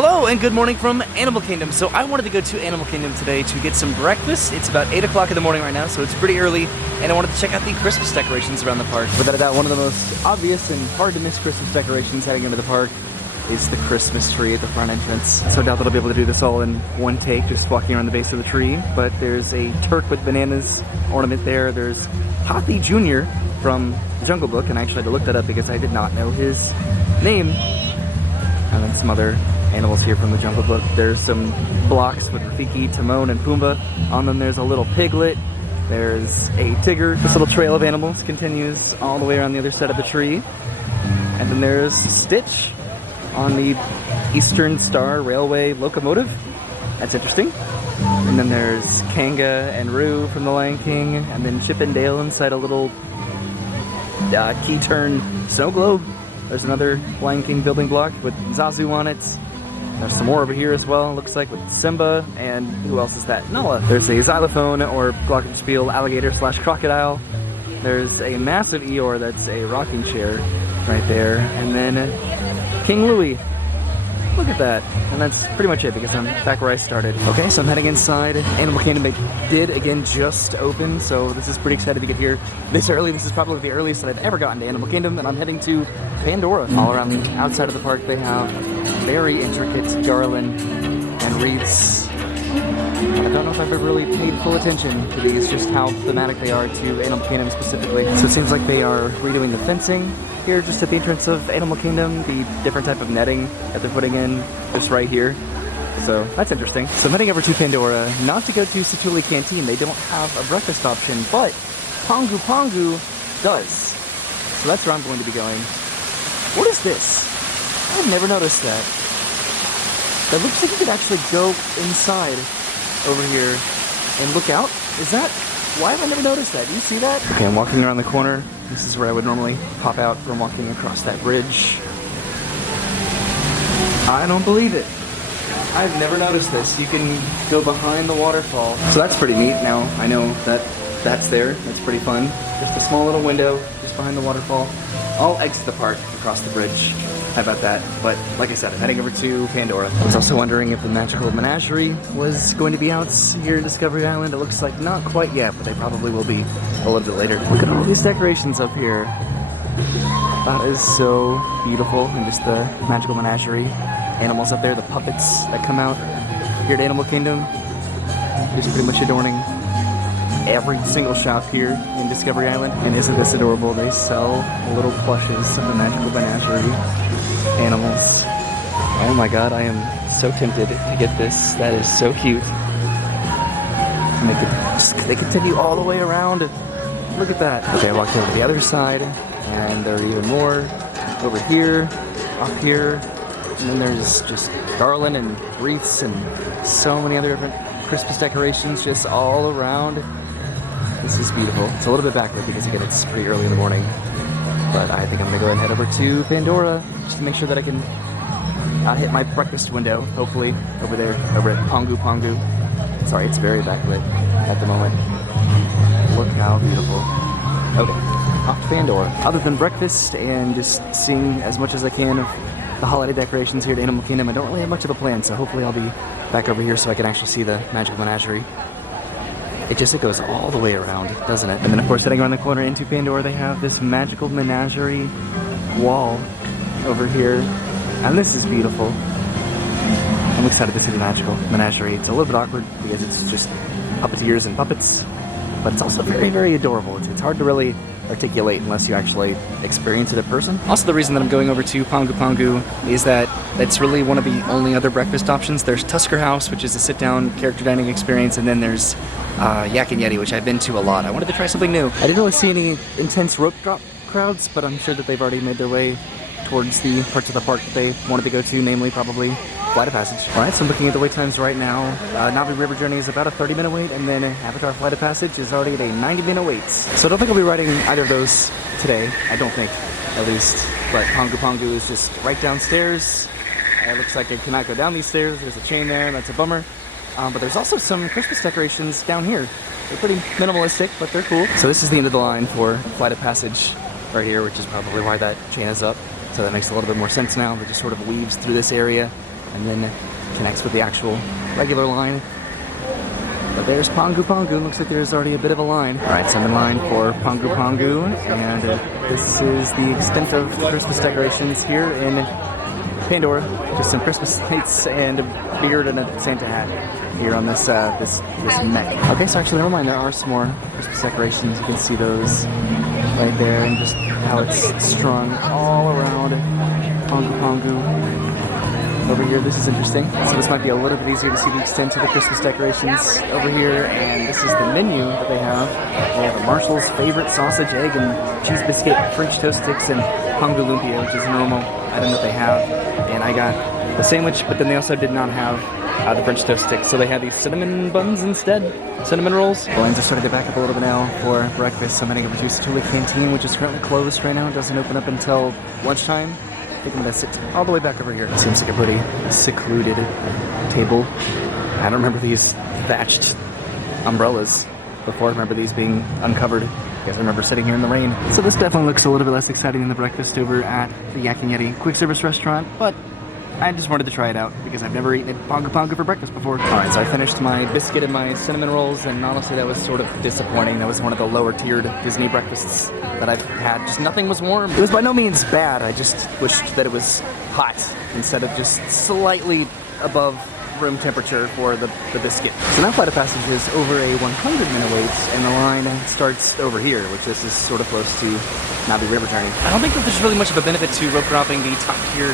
Hello and good morning from Animal Kingdom. So I wanted to go to Animal Kingdom today to get some breakfast. It's about 8 o'clock in the morning right now, so it's pretty early, and I wanted to check out the Christmas decorations around the park. Without a doubt, one of the most obvious and hard to miss Christmas decorations heading into the park is the Christmas tree at the front entrance. So I doubt that I'll be able to do this all in one take, just walking around the base of the tree, but there's a Turk with bananas ornament there. There's Hathi Jr. from the Jungle Book, and I actually had to look that up because I did not know his name. And then some other animals here from the Jungle Book. There's some blocks with Rafiki, Timon, and Pumbaa. On them there's a little piglet. There's a tiger. This little trail of animals continues all the way around the other side of the tree. And then there's Stitch on the Eastern Star Railway locomotive. That's interesting. And then there's Kanga and Roo from The Lion King. And then Chip and Dale inside a little key turn snow globe. There's another Lion King building block with Zazu on it. There's some more over here as well, looks like, with Simba, and who else is that? Nala. There's a xylophone or glockenspiel alligator slash crocodile. There's a massive Eeyore that's a rocking chair right there. And then King Louie. Look at that. And that's pretty much it because I'm back where I started. Okay, so I'm heading inside. Animal Kingdom did again just open, so this is pretty excited to get here this early. This is probably the earliest that I've ever gotten to Animal Kingdom, and I'm heading to Pandora. All around the outside of the park they have very intricate garland and wreaths. I don't know if I've ever really paid full attention to these, just how thematic they are to Animal Kingdom specifically. So it seems like they are redoing the fencing here just at the entrance of Animal Kingdom, the different type of netting that they're putting in just right here. So that's interesting. So I'm heading over to Pandora, not to go to Satuli Canteen. They don't have a breakfast option, but Pongu Pongu does. So that's where I'm going to be going. What is this? I've never noticed that. That looks like you could actually go inside over here and look out. Is that? Why have I never noticed that? Do you see that? Okay, I'm walking around the corner. This is where I would normally pop out from walking across that bridge. I don't believe it. I've never noticed this. You can go behind the waterfall. So that's pretty neat. Now I know that that's there. That's pretty fun. Just a small little window just behind the waterfall. I'll exit the park across the bridge. How about that? But like I said, I'm heading over to Pandora. I was also wondering if the magical Menagerie was going to be out here in Discovery Island. It looks like not quite yet, but they probably will be a little bit later. Look at all these decorations up here. That is so beautiful. And just the magical Menagerie animals up there, the puppets that come out here at Animal Kingdom. Just pretty much adorning every single shop here in Discovery Island. And isn't this adorable? They sell little plushes of the magical Menagerie animals. Oh my god, I am so tempted to get this. That is so cute. And they continue all the way around. Look at that. Okay, I walked over to the other side, and there are even more over here, up here, and then there's just garland and wreaths and so many other different Christmas decorations just all around. This is beautiful. It's a little bit backward because again it's pretty early in the morning, but I think I'm gonna go ahead and head over to Pandora just to make sure that I can hit my breakfast window, hopefully, over there, over at Pongu Pongu. Sorry, it's very backlit at the moment. Look how beautiful. Okay, off to Pandora. Other than breakfast and just seeing as much as I can of the holiday decorations here at Animal Kingdom, I don't really have much of a plan, so hopefully I'll be back over here so I can actually see the magical Menagerie. It goes all the way around, doesn't it? And then of course heading around the corner into Pandora, they have this magical Menagerie wall over here. And this is beautiful. I'm excited to see the magical Menagerie. It's a little bit awkward because it's just puppeteers and puppets, but it's also very, very adorable. It's hard to really articulate unless you actually experience it in person. Also, the reason that I'm going over to Pongu Pongu is that it's really one of the only other breakfast options. There's Tusker House, which is a sit-down character dining experience, and then there's Yak and Yeti, which I've been to a lot. I wanted to try something new. I didn't really see any intense rope drop crowds, but I'm sure that they've already made their way towards the parts of the park that they wanted to go to, namely probably Flight of Passage. Alright, so I'm looking at the wait times right now. Navi River Journey is about a 30-minute wait, and then Avatar Flight of Passage is already at a 90-minute wait. So I don't think I'll be riding either of those today. I don't think, at least. But Pongu Pongu is just right downstairs. It looks like I cannot go down these stairs. There's a chain there, that's a bummer. But there's also some Christmas decorations down here. They're pretty minimalistic, but they're cool. So this is the end of the line for Flight of Passage right here, which is probably why that chain is up. So that makes a little bit more sense now. It just sort of weaves through this area and then connects with the actual regular line. But there's Pongu Pongu. Looks like there's already a bit of a line. All right, so I'm in line for Pongu Pongu, and this is the extent of the Christmas decorations here in Pandora. Just some Christmas lights and a beard and a Santa hat here on this this mech. Okay, so actually never mind. There are some more Christmas decorations. You can see those right there, and just how it's strung all around Pongu Pongu. Over here, this is interesting. So this might be a little bit easier to see the extent of the Christmas decorations over here. And this is the menu that they have. They have a Marshall's favorite sausage, egg, and cheese biscuit, French toast sticks, and Pongu Lumpia, which is a normal item that they have. And I got the sandwich, but then they also did not have the French toast sticks. So they had these cinnamon buns instead, cinnamon rolls. The lines are starting to back up a little bit now for breakfast. So I'm heading over to Satuli Canteen, which is currently closed right now. It doesn't open up until lunchtime. I think I'm gonna sit all the way back over here. Seems like a pretty secluded table. I don't remember these thatched umbrellas before. I remember these being uncovered. I guess I remember sitting here in the rain. So this definitely looks a little bit less exciting than the breakfast over at the Yakking Yeti quick service restaurant, but I just wanted to try it out because I've never eaten at Pongu Pongu for breakfast before. Alright, so I finished my biscuit and my cinnamon rolls, and honestly that was sort of disappointing. That was one of the lower tiered Disney breakfasts that I've had. Just nothing was warm. It was by no means bad. I just wished that it was hot instead of just slightly above room temperature for the biscuit. So now Flight of Passage is over a 100-minute wait, and the line starts over here, which this is sort of close to Navi River Journey. I don't think that there's really much of a benefit to rope dropping the top tier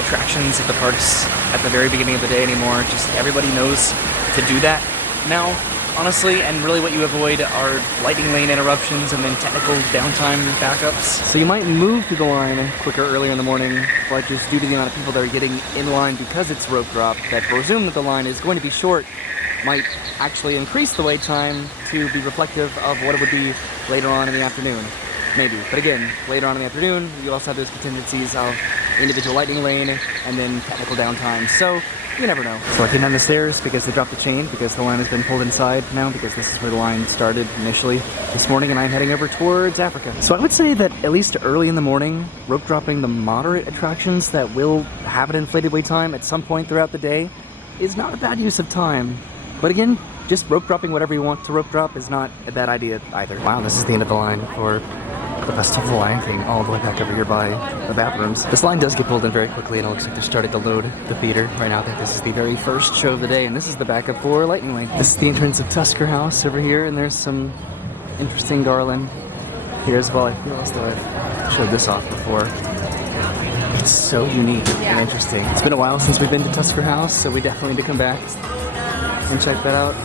attractions at the parks at the very beginning of the day anymore. Just everybody knows to do that now, honestly, and really what you avoid are lightning lane interruptions and then technical downtime backups. So you might move through the line quicker earlier in the morning, but just due to the amount of people that are getting in line because it's rope drop, that presume that the line is going to be short, might actually increase the wait time to be reflective of what it would be later on in the afternoon. Maybe. But again, later on in the afternoon, you also have those contingencies of individual lightning lane and then technical downtime. So you never know. So I came down the stairs because they dropped the chain, because the line has been pulled inside now, because this is where the line started initially this morning, and I'm heading over towards Africa. So I would say that at least early in the morning, rope dropping the moderate attractions that will have an inflated wait time at some point throughout the day is not a bad use of time. But again, just rope dropping whatever you want to rope drop is not a bad idea either. Wow, this is the end of the line for the Festive Lion King, all the way back over here by the bathrooms. This line does get pulled in very quickly, and it looks like they're starting to load the theater right now. I think this is the very first show of the day, and this is the backup for Lightning Lane. This is the entrance of Tusker House over here, and there's some interesting garland here as well. I feel as though I've showed this off before. It's so unique and interesting. It's been a while since we've been to Tusker House, so we definitely need to come back and check that out.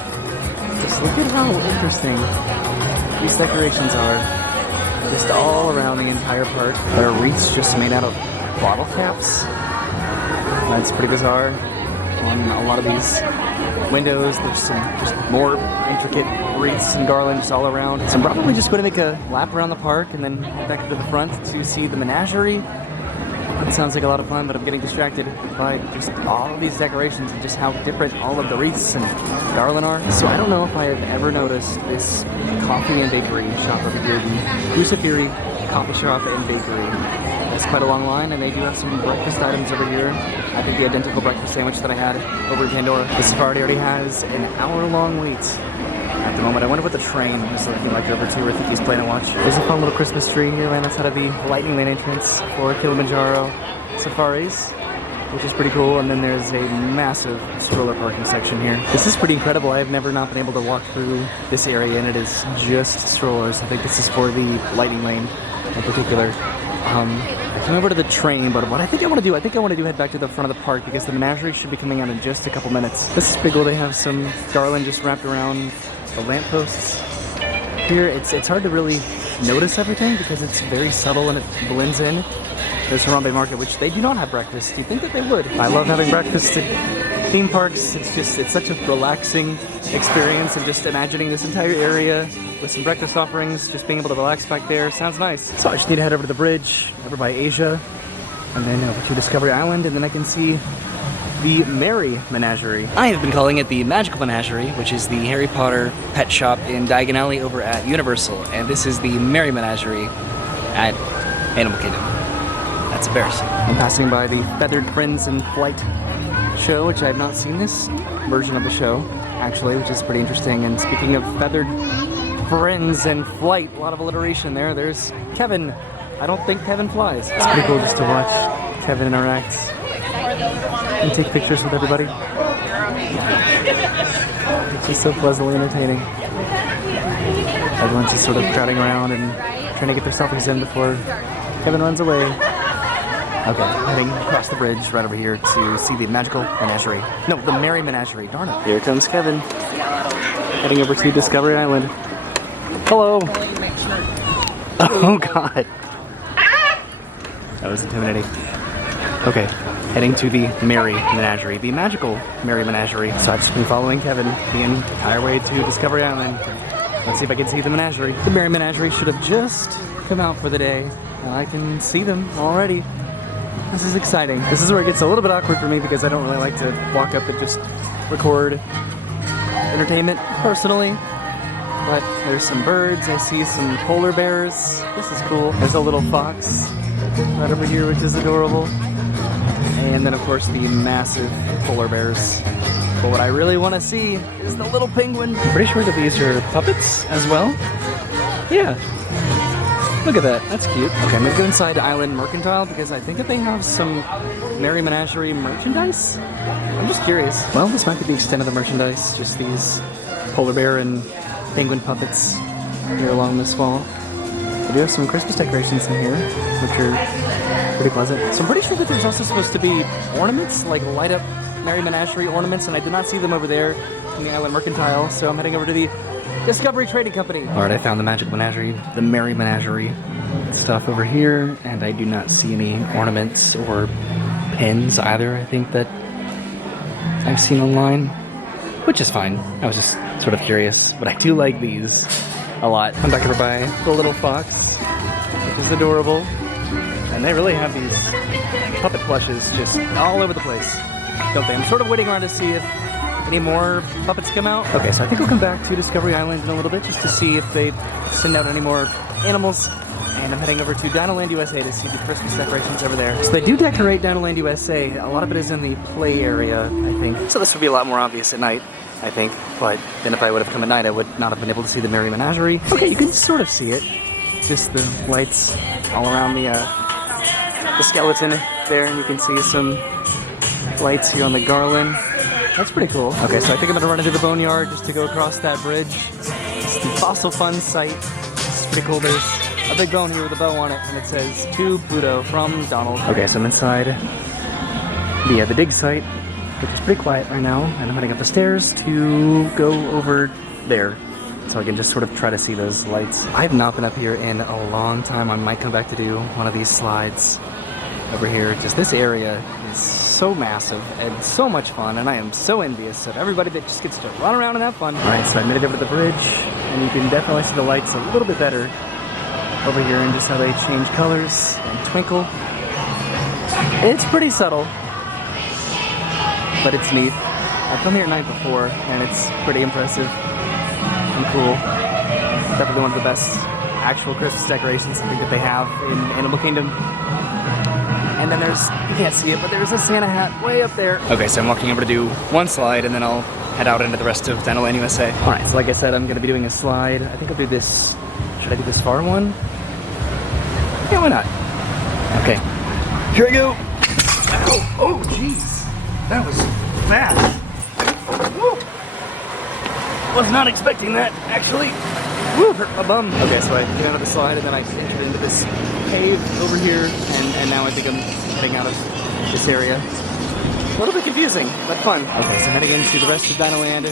Just look at how interesting these decorations are. Just all around the entire park. There are wreaths just made out of bottle caps. That's pretty bizarre. On a lot of these windows, there's some just more intricate wreaths and garlands all around. So I'm probably just going to make a lap around the park and then head back to the front to see the Menagerie. That sounds like a lot of fun, but I'm getting distracted by just all of these decorations and just how different all of the wreaths and garland are. So I don't know if I have ever noticed this coffee and bakery shop over here, the Kusafiri Coffee Shop and Bakery. It's quite a long line, and they do have some breakfast items over here. I think the identical breakfast sandwich that I had over in Pandora. The Safari already has an hour-long wait at the moment. I wonder what the train is looking like over to. I think he's playing a watch. There's a fun little Christmas tree here right outside of the Lightning Lane entrance for Kilimanjaro Safaris, which is pretty cool. And then there's a massive stroller parking section here. This is pretty incredible. I have never not been able to walk through this area, and it is just strollers. I think this is for the Lightning Lane in particular. I came over to the train, but what I think I want to do, head back to the front of the park because the Menagerie should be coming out in just a couple minutes. This is pretty cool. They have some garland just wrapped around the lampposts here. It's hard to really notice everything because it's very subtle and it blends in. There's Harambe Market, which they do not have breakfast. You'd think that they would. I love having breakfast at theme parks. It's such a relaxing experience, and just imagining this entire area with some breakfast offerings, just being able to relax back there sounds nice. So I just need to head over to the bridge, over by Asia, and then over to Discovery Island, and then I can see the Merry Menagerie. I have been calling it the Magical Menagerie, which is the Harry Potter pet shop in Diagon Alley over at Universal, and this is the Merry Menagerie at Animal Kingdom. That's embarrassing. I'm passing by the Feathered Friends in Flight show, which I have not seen this version of the show, actually, which is pretty interesting. And speaking of feathered friends and flight, a lot of alliteration there. There's Kevin. I don't think Kevin flies. It's pretty cool just to watch Kevin interact and take pictures with everybody. It's just so pleasantly entertaining. Everyone's just sort of crowding around and trying to get their selfies in before Kevin runs away. Okay, heading across the bridge right over here to see the magical menagerie. No, the merry menagerie, darn it. Here comes Kevin. Heading over to Discovery Island. Hello. Oh God. That was intimidating. Okay, heading to the merry menagerie, the magical merry menagerie. So I've just been following Kevin the entire way to Discovery Island. Let's see if I can see the menagerie. The merry menagerie should have just come out for the day, and I can see them already. This is exciting. This is where it gets a little bit awkward for me because I don't really like to walk up and just record entertainment personally. But there's some birds, I see some polar bears. This is cool. There's a little fox right over here, which is adorable. And then of course the massive polar bears. But what I really want to see is the little penguin. I'm pretty sure that these are puppets as well. Yeah. Look at that, that's cute. Okay, I'm gonna go inside Island Mercantile because I think that they have some Merry Menagerie merchandise. I'm just curious. Well, this might be the extent of the merchandise, just these polar bear and penguin puppets here along this wall. We do have some Christmas decorations in here, which are pretty pleasant. So I'm pretty sure that there's also supposed to be ornaments, like light up Merry Menagerie ornaments, and I did not see them over there in the Island Mercantile, so I'm heading over to the Discovery Trading Company. Alright, I found the Magic Menagerie, the Merry Menagerie stuff over here, and I do not see any ornaments or pins either, I think, that I've seen online, which is fine. I was just sort of curious, but I do like these a lot. I'm back over by the little fox, which is adorable, and they really have these puppet plushes just all over the place, don't they? I'm sort of waiting around to see if any more puppets come out. Okay, so I think we'll come back to Discovery Island in a little bit just to see if they send out any more animals. And I'm heading over to DinoLand USA to see the Christmas decorations over there. So they do decorate DinoLand USA. A lot of it is in the play area, I think. So this would be a lot more obvious at night, I think. But then if I would have come at night, I would not have been able to see the Merry Menagerie. Okay, you can sort of see it. Just the lights all around the skeleton there, and you can see some lights here on the garland. That's pretty cool. Okay, so I think I'm gonna run into the boneyard just to go across that bridge. It's the Fossil Fun site. It's pretty cool. There's a big bone here with a bow on it, and it says, "To Pluto from Donald." Okay, so I'm inside the dig site, which is pretty quiet right now, and I'm heading up the stairs to go over there, so I can just sort of try to see those lights. I have not been up here in a long time. I might come back to do one of these slides over here. Just this area is so massive and so much fun, and I am so envious of everybody that just gets to run around and have fun. Alright, so I made it over to the bridge, and you can definitely see the lights a little bit better over here and just how they change colors and twinkle. It's pretty subtle, but it's neat. I've come here at night before, and it's pretty impressive and cool. Definitely one of the best actual Christmas decorations I think that they have in Animal Kingdom. And then there's, you can't see it, but there's a Santa hat way up there. Okay, so I'm walking over to do one slide, and then I'll head out into the rest of DinoLand USA. All right, so like I said, I'm gonna be doing a slide. I think I'll do this, should I do this far one? Yeah, why not? Okay, here I go. Oh, jeez, that was fast. Woo. Was not expecting that, actually. Woo, hurt my bum. Okay, so I get out of the slide, and then I entered into this cave over here, and now I think I'm heading out of this area. A little bit confusing, but fun. Okay, so heading into the rest of DinoLand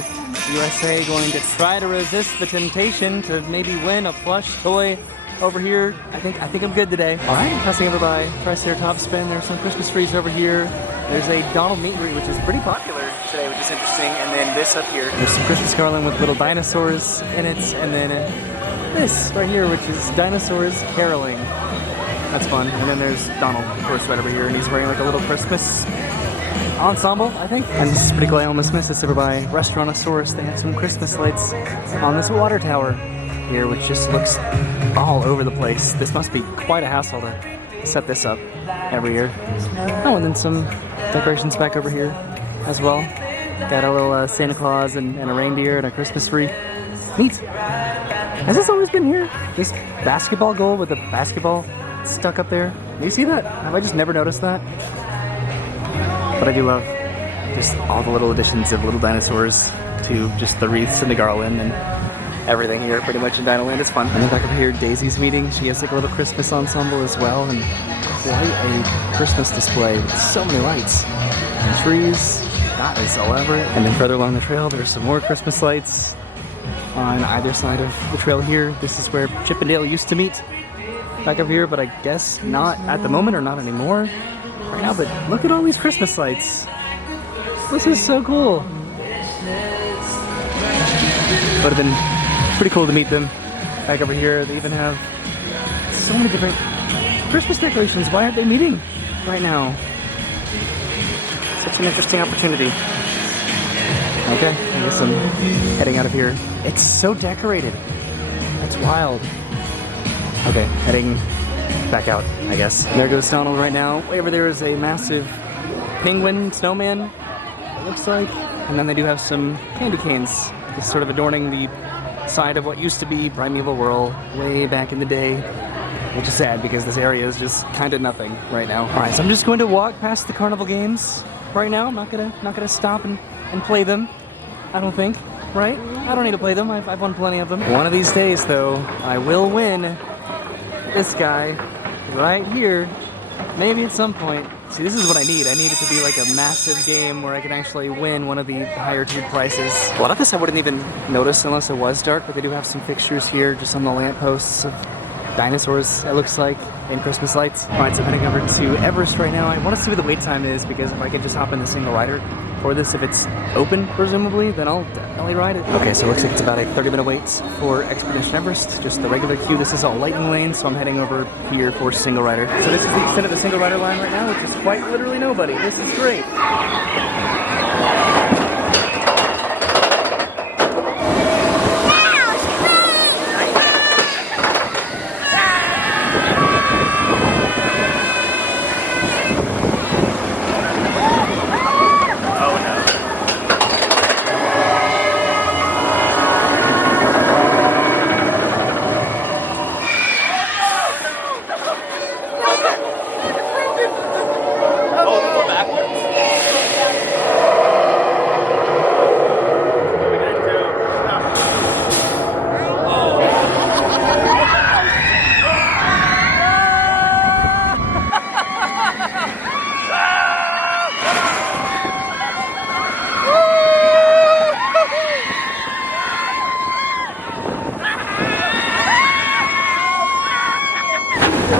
USA, going to try to resist the temptation to maybe win a plush toy over here. I think I'm good today. All right, passing over by Triceratops Spin. There's some Christmas trees over here. There's a Donald meet and greet, which is pretty popular today, which is interesting. And then this up here, there's some Christmas garland with little dinosaurs in it, and then this right here, which is dinosaurs caroling. That's fun. And then there's Donald, of course, right over here, and he's wearing like a little Christmas ensemble, I think. And this is pretty cool. I almost missed this over by Restaurantosaurus. They have some Christmas lights on this water tower here, which just looks all over the place. This must be quite a hassle to set this up every year. Oh, and then some decorations back over here as well. Got a little Santa Claus and a reindeer and a Christmas tree. Neat. Has this always been here? This basketball goal with the basketball stuck up there? Do you see that? Have I just never noticed that? But I do love just all the little additions of little dinosaurs to just the wreaths and the garland and everything here pretty much in DinoLand. It's fun. And then back over here, Daisy's meeting. She has like a little Christmas ensemble as well, and quite a Christmas display with so many lights and trees. That is elaborate. And then further along the trail, there's some more Christmas lights on either side of the trail here. This is where Chip and Dale used to meet back up here, but I guess not at the moment or not anymore right now. But look at all these Christmas lights. This is so cool. Would have been pretty cool to meet them back over here. They even have so many different Christmas decorations. Why aren't they meeting right now? Such an interesting opportunity. Okay, I guess I'm heading out of here. It's so decorated. That's wild. Okay, heading back out, I guess. There goes Donald right now. Way over there is a massive penguin snowman, it looks like. And then they do have some candy canes, just sort of adorning the side of what used to be Primeval Whirl way back in the day. Which is sad because this area is just kind of nothing right now. All right, so I'm just going to walk past the carnival games right now. I'm not gonna stop and play them. I don't think, right? I don't need to play them. I've won plenty of them. One of these days, though, I will win this guy right here. Maybe at some point. See, this is what I need. I need it to be like a massive game where I can actually win one of the higher tiered prices. A lot of this I wouldn't even notice unless it was dark, but they do have some fixtures here just on the lampposts of dinosaurs, it looks like, in Christmas lights. All right, so I'm heading over to Everest right now. I want to see what the wait time is, because if I could just hop in the single rider for this, if it's open, presumably, then I'll definitely ride it. Okay, so it looks like it's about a 30-minute wait for Expedition Everest, just the regular queue. This is all lightning lane, so I'm heading over here for single rider. So this is the extent of the single rider line right now, which is quite literally nobody. This is great.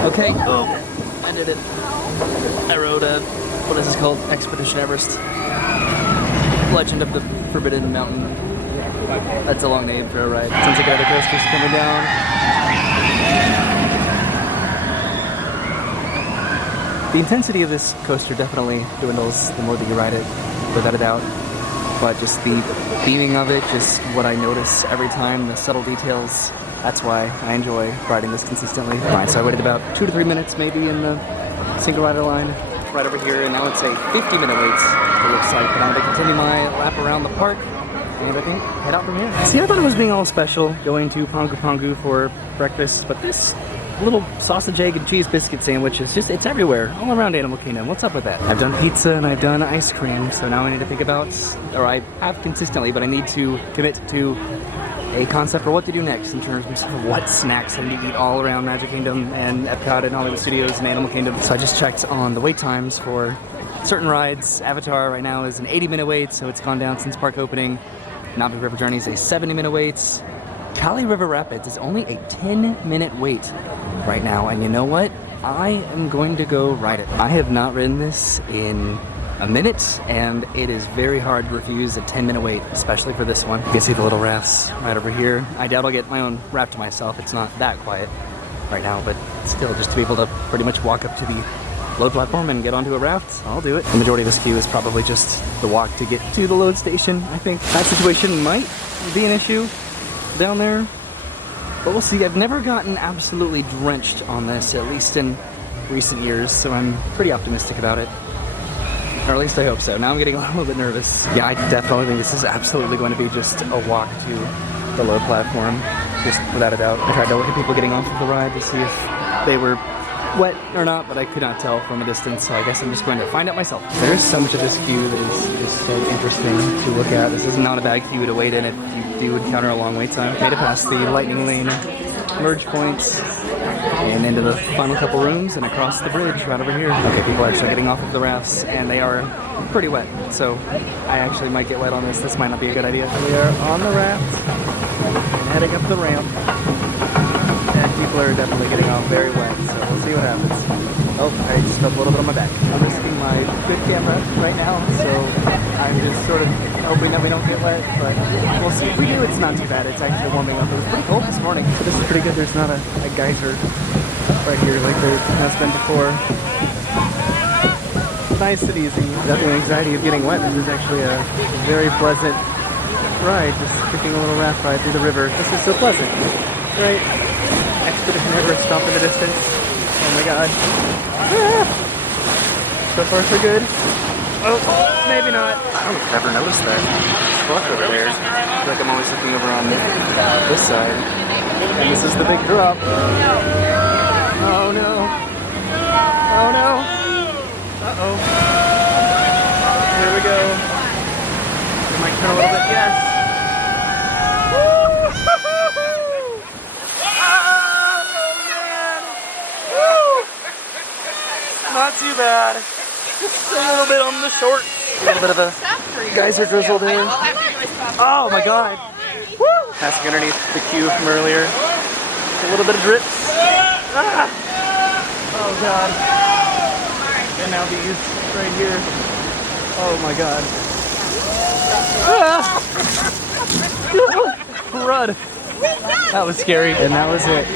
Okay, oh, I did it. I rode what is this called? Expedition Everest. Legend of the Forbidden Mountain. That's a long name for a ride. Sounds like other coasters coming down. The intensity of this coaster definitely dwindles the more that you ride it, without a doubt. But just the beaming of it, just what I notice every time, the subtle details. That's why I enjoy riding this consistently. Alright, so I waited about 2 to 3 minutes maybe in the single rider line right over here, and now it's a 50-minute wait, it looks like. But I'm going to continue my lap around the park, and I think head out from here. See, I thought it was being all special going to Pongu Pongu for breakfast, but this little sausage, egg, and cheese biscuit sandwich is just, it's everywhere, all around Animal Kingdom. What's up with that? I've done pizza and I've done ice cream, so now I need to think about, or I have consistently, but I need to commit to a concept for what to do next in terms of what snacks I need to eat all around Magic Kingdom and Epcot and Hollywood Studios and Animal Kingdom. So I just checked on the wait times for certain rides. Avatar right now is an 80-minute wait, so it's gone down since park opening. Navi River Journey is a 70-minute wait. Kali River Rapids is only a 10-minute wait right now, and you know what? I am going to go ride it. I have not ridden this in a minute, and it is very hard to refuse a 10-minute wait, especially for this one. You can see the little rafts right over here. I doubt I'll get my own raft to myself. It's not that quiet right now, but still, just to be able to pretty much walk up to the load platform and get onto a raft, I'll do it. The majority of this queue is probably just the walk to get to the load station. I think that situation might be an issue down there, but we'll see. I've never gotten absolutely drenched on this, at least in recent years, so I'm pretty optimistic about it. Or at least I hope so. Now I'm getting a little bit nervous. Yeah, I definitely think this is absolutely going to be just a walk to the low platform, just without a doubt. I tried to look at people getting off of the ride to see if they were wet or not, but I could not tell from a distance, so I guess I'm just going to find out myself. There's so much of this queue that is just so interesting to look at. This is not a bad queue to wait in if you do encounter a long wait time. Made it past the lightning lane merge points and into the final couple rooms and across the bridge right over here. Okay, people are actually getting off of the rafts and they are pretty wet, so I actually might get wet on this. This might not be a good idea. We are on the raft and heading up the ramp. And people are definitely getting off very wet, so we'll see what happens. Oh, I just spilled a little bit on my back. I'm risking my good camera right now, so I'm just sort of hoping that we don't get wet, but we'll see. If we do, it's not too bad. It's actually warming up. It was pretty cold this morning, but this is pretty good. There's not a geyser right here like there has been before. Nice and easy. Without the anxiety of getting wet, this is actually a very pleasant ride, just taking a little raft ride through the river. This is so pleasant, right? Expedition Everest stop in the distance. Oh my god. Ah! So far so good. Oh, maybe not. I don't ever noticed that truck over there. I feel like I'm always looking over on this side. And this is the big drop. Oh no. Oh no. Uh-oh. Here we go. We might turn a little bit. Yes. Not too bad. Just a little bit on the short. A little bit of a geyser drizzle there. Oh my god. Woo! Passing underneath the queue from earlier. A little bit of drips. Ah! Oh god. And now these right here. Oh my god. Ah! Crud. That was scary. And that was it.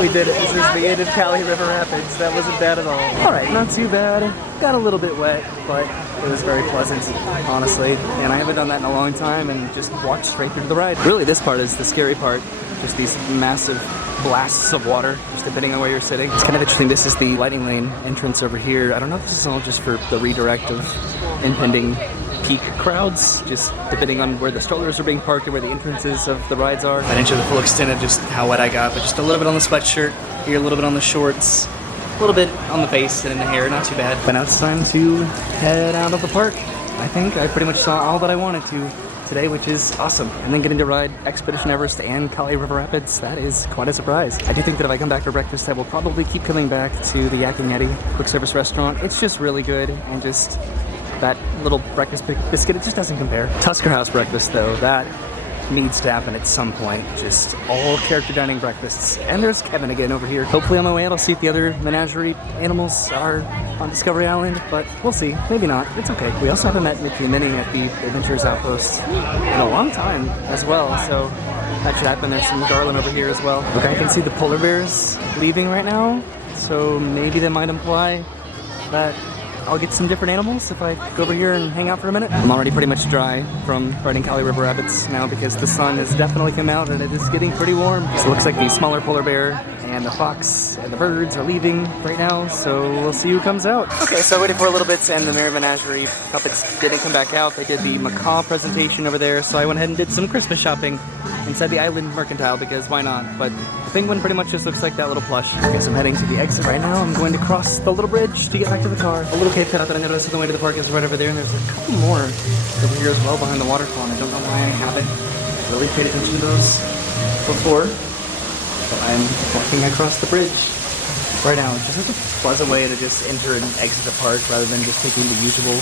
We did it. This is the end of Cali River Rapids. That wasn't bad at all. Alright, not too bad. Got a little bit wet, but it was very pleasant, honestly. And I haven't done that in a long time and just walked straight through the ride. Really, this part is the scary part. Just these massive blasts of water, just depending on where you're sitting. It's kind of interesting. This is the lightning lane entrance over here. I don't know if this is all just for the redirect of impending peak crowds, just depending on where the strollers are being parked and where the entrances of the rides are. I didn't show the full extent of just how wet I got, but just a little bit on the sweatshirt, here a little bit on the shorts, a little bit on the face and in the hair, not too bad. But now it's time to head out of the park. I think I pretty much saw all that I wanted to today, which is awesome. And then getting to ride Expedition Everest and Cali River Rapids, that is quite a surprise. I do think that if I come back for breakfast, I will probably keep coming back to the Yak and Yeti quick service restaurant. It's just really good, and just that little breakfast biscuit, it just doesn't compare. Tusker House breakfast though, that needs to happen at some point. Just all character dining breakfasts. And there's Kevin again over here. Hopefully on my way out I'll see if the other menagerie animals are on Discovery Island, but we'll see. Maybe not. It's okay. We also haven't met Mickey and Minnie at the Adventures Outpost in a long time as well, so that should happen. There's some garland over here as well. Okay, I can see the polar bears leaving right now, so maybe that might imply that I'll get some different animals if I go over here and hang out for a minute. I'm already pretty much dry from riding Cali River Rapids now because the sun has definitely come out and it is getting pretty warm. So it looks like the smaller polar bear and the fox and the birds are leaving right now, so we'll see who comes out. Okay, so I waited for a little bit and the Mary Menagerie puppets didn't come back out. They did the macaw presentation over there, so I went ahead and did some Christmas shopping inside the Island Mercantile because why not? But the penguin pretty much just looks like that little plush. Okay, so I'm heading to the exit right now. I'm going to cross the little bridge to get back to the car. A little cave cutout that I noticed on the way to the park is right over there, and there's a couple more over here as well behind the waterfall, and I don't know why I haven't really paid attention to those before. But I'm walking across the bridge right now. It's just such a pleasant way to just enter and exit the park rather than just taking the usual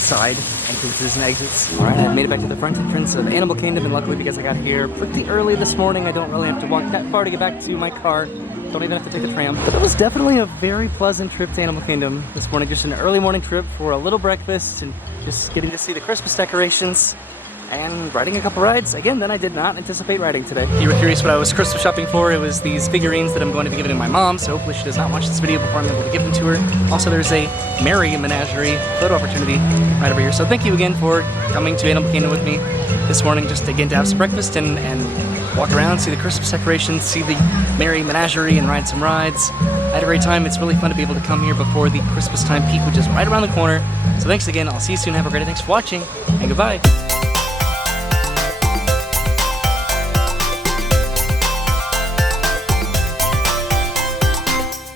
side entrances and exits. Alright, I made it back to the front entrance of Animal Kingdom, and luckily because I got here pretty early this morning, I don't really have to walk that far to get back to my car. Don't even have to take the tram. But it was definitely a very pleasant trip to Animal Kingdom this morning. Just an early morning trip for a little breakfast and just getting to see the Christmas decorations and riding a couple rides, again, that I did not anticipate riding today. If you were curious what I was Christmas shopping for, it was these figurines that I'm going to be giving to my mom, so hopefully she does not watch this video before I'm able to give them to her. Also, there's a Mary Menagerie photo opportunity right over here. So thank you again for coming to Animal Kingdom with me this morning, just again to have some breakfast and walk around, see the Christmas decorations, see the merry Menagerie, and ride some rides. I had a great time. It's really fun to be able to come here before the Christmas time peak, which is right around the corner. So thanks again. I'll see you soon. Have a great day. Thanks for watching, and goodbye.